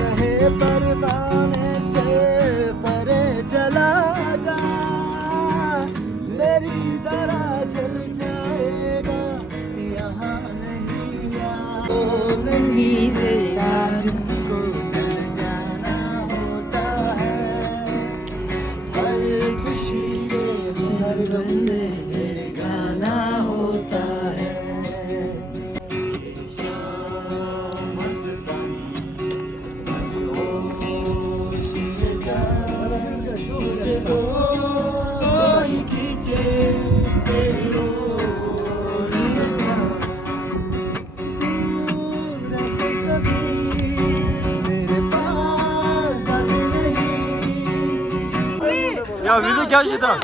रहे परवाने से परे चला जा मेरी तरह जल जाएगा यहाँ नहीं नहीं जरा जिसको जल जाना होता है हर खुशी से हर गम से गाना होता है 야 위로 껴시다.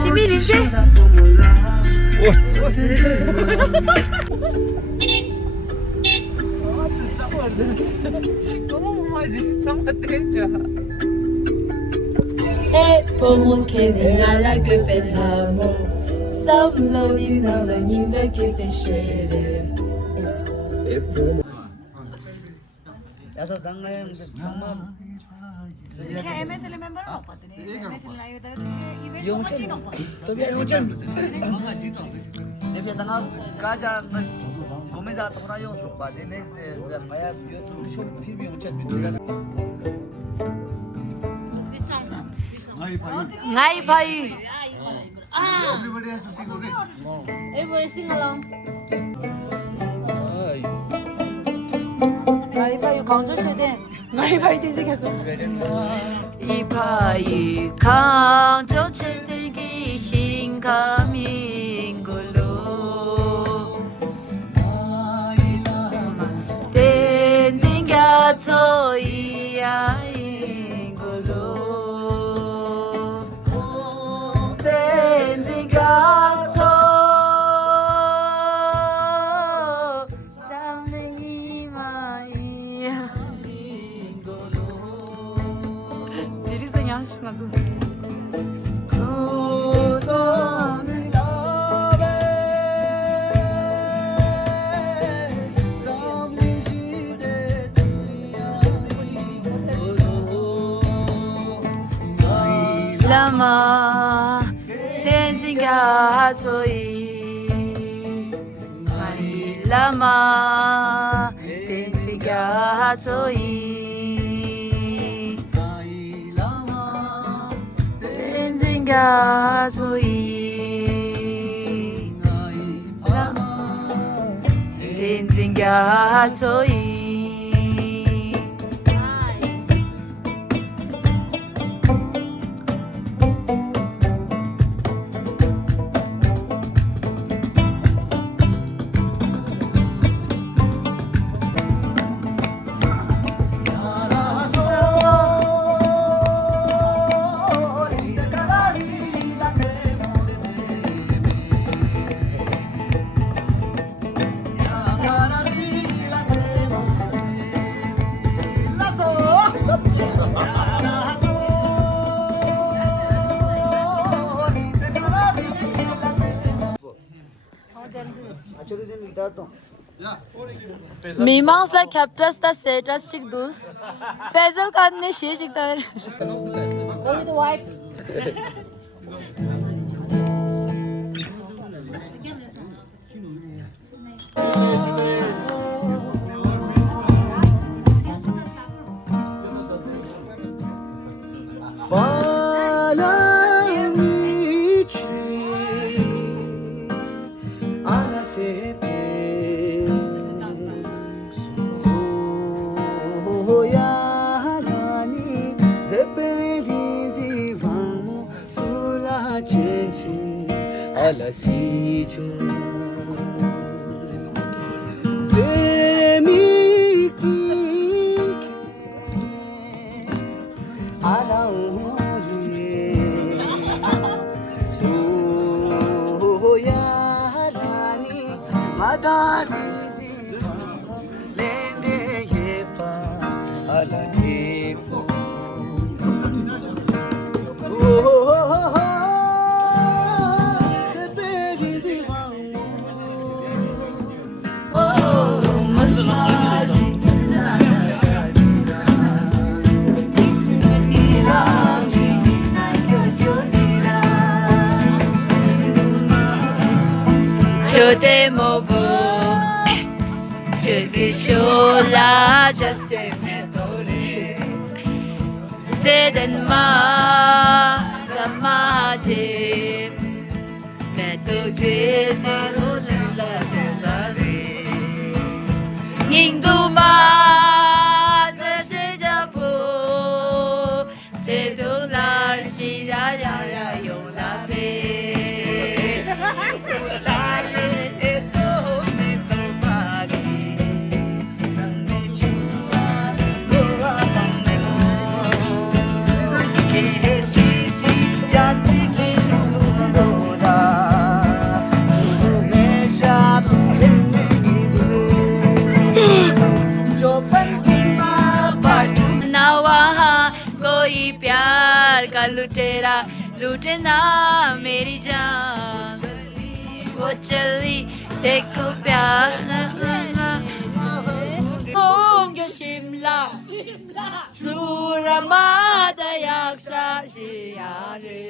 지밀이지? 너무 못하지. 정말 떼줘. Et pour mon Kevin à la gueule d'amour, some lonely now the new make it share. ऐसा दंग है तमाम क्या MSL member हो पाते नहीं MSL लाइव होता है इवेंट yung को chen Chino to bi yung chen de bi tanga ka ja gome ja to na yung so pa de next ja maya so phir bhi yung chen bi ga Ngay bhai. everybody has to sing okay Everybody sing along. Ngay bhai 강조 최대. Ngay bhai 뒤지겠어. 이 바위 강조 최대 기신 가민 걸로 댄징가 토이야 lama tenzinga soy mai lama tenzinga soy tenzinga soy tenzinga soy Mimans captures the statistic dus. Faisal Khan ne şey çıktı. Only the wife. Chote mobu, chote shola jase me dore. Zeden ma damaje, me to jete la jazare. Nindu ma jase japo, te do la shira ya yong la pe. कोई प्यार का लुटेरा लूटे ना मेरी जान वो चली देखो प्यार होंगे शिमला सुरमा दयाक्षा शियारे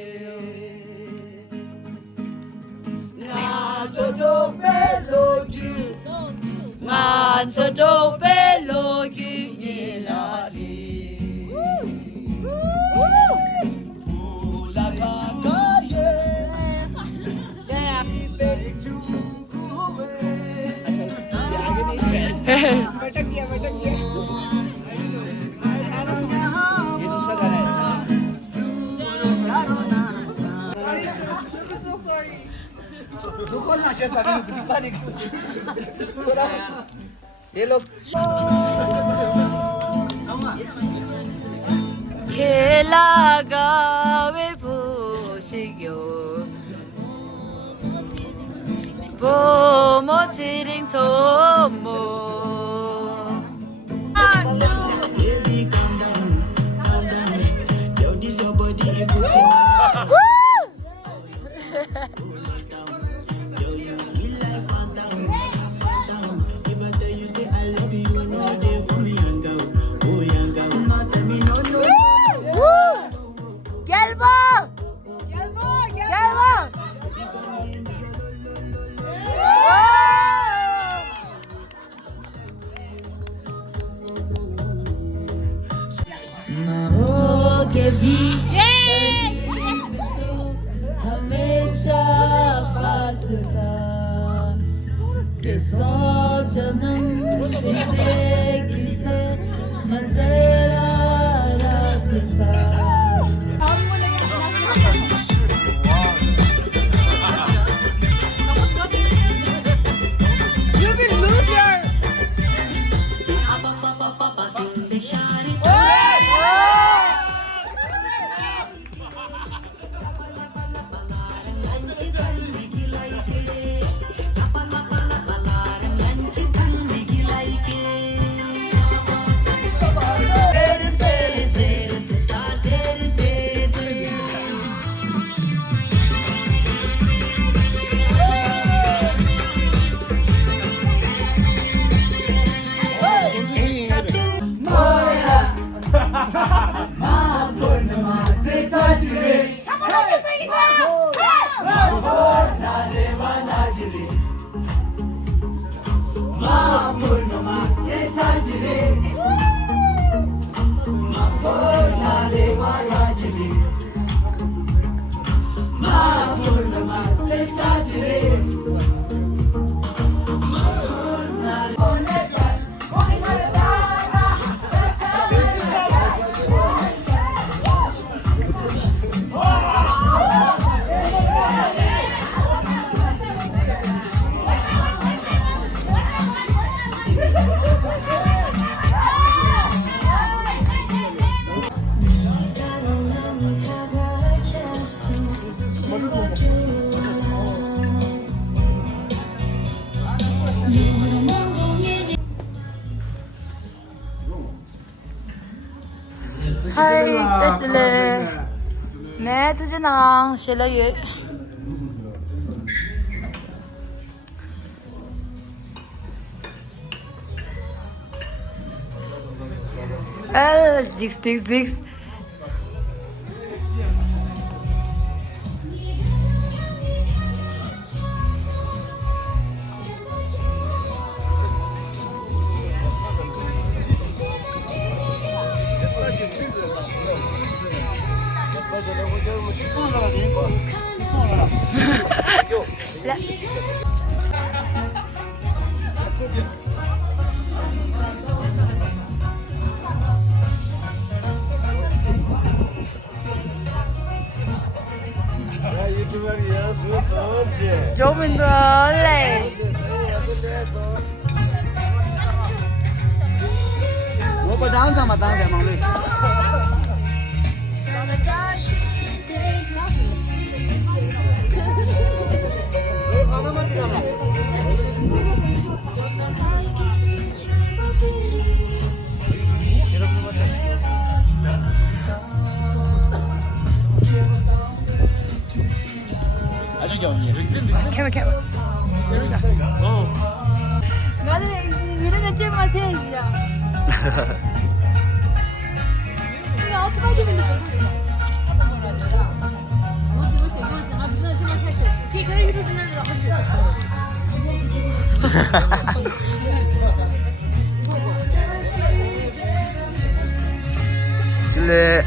Nganzo pelo yelari Ula kakaye भटक गया ये लोग खेला गावे 보시요 보모지링 소모 के भी तू हमेशा पास था के 100 जन्म देखते मैं तेरा रास्ता Hi, testle. Mẹ tôi nào sẽ lấy gì? Six. لا 조금 더 래. Ủa đáo sao mà tao đẹp màu này? 캐봐. 나는 이런 애 찍으면 돼, 진짜. 이거 어떻게 하면 돼? 줄래.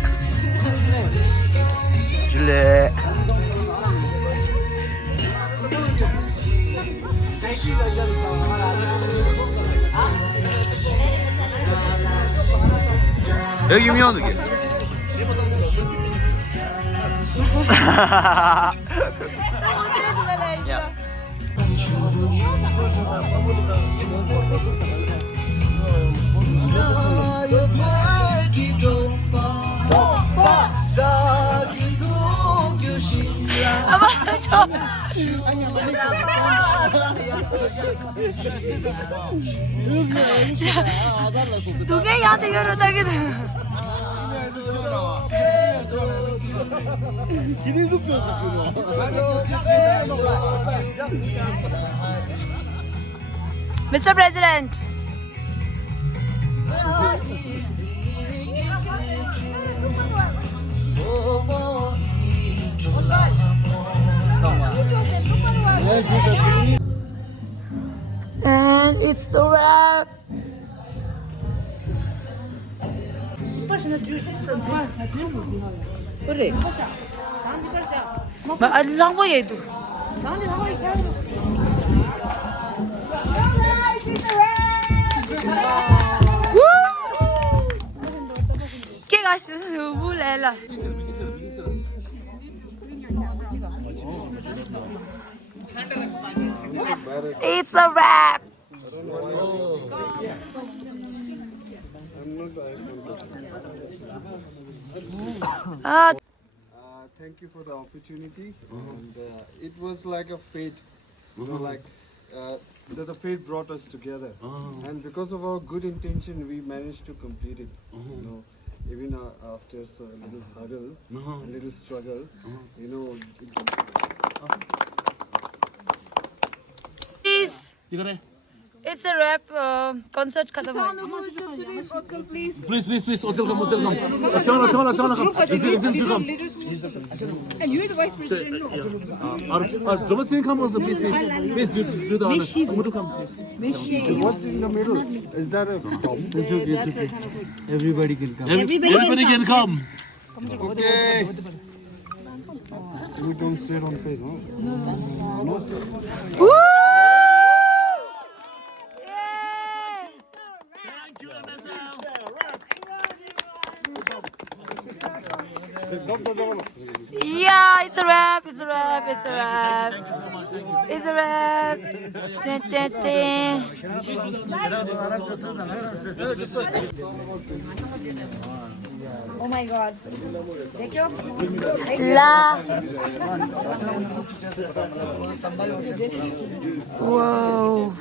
여기 유명한 게. 야. 아마 저 누구한테 열어다기도 Mr. President. And it's a wrap. 그래. 막 상보얘도. 걔가 너무 래라. It's a wrap. Thank you for the opportunity. And it was like a fate, you know, like the fate brought us together. And because of our good intention, we managed to complete it. You know, even after a little hurdle, a little struggle, you know. Please. It's a rap concert खत्म हो Please, Ozil come. Come. Listen, come. And you're the vice president. Jonathan, come also, please, do the honor. I'm going to come, please. What's in the middle? Is that a problem? It's okay. Everybody can come. Everybody can come. Okay. We don't stay on face, huh? No. Woo! Yeah, it's a wrap. It's a wrap. Oh my God. La. Whoa.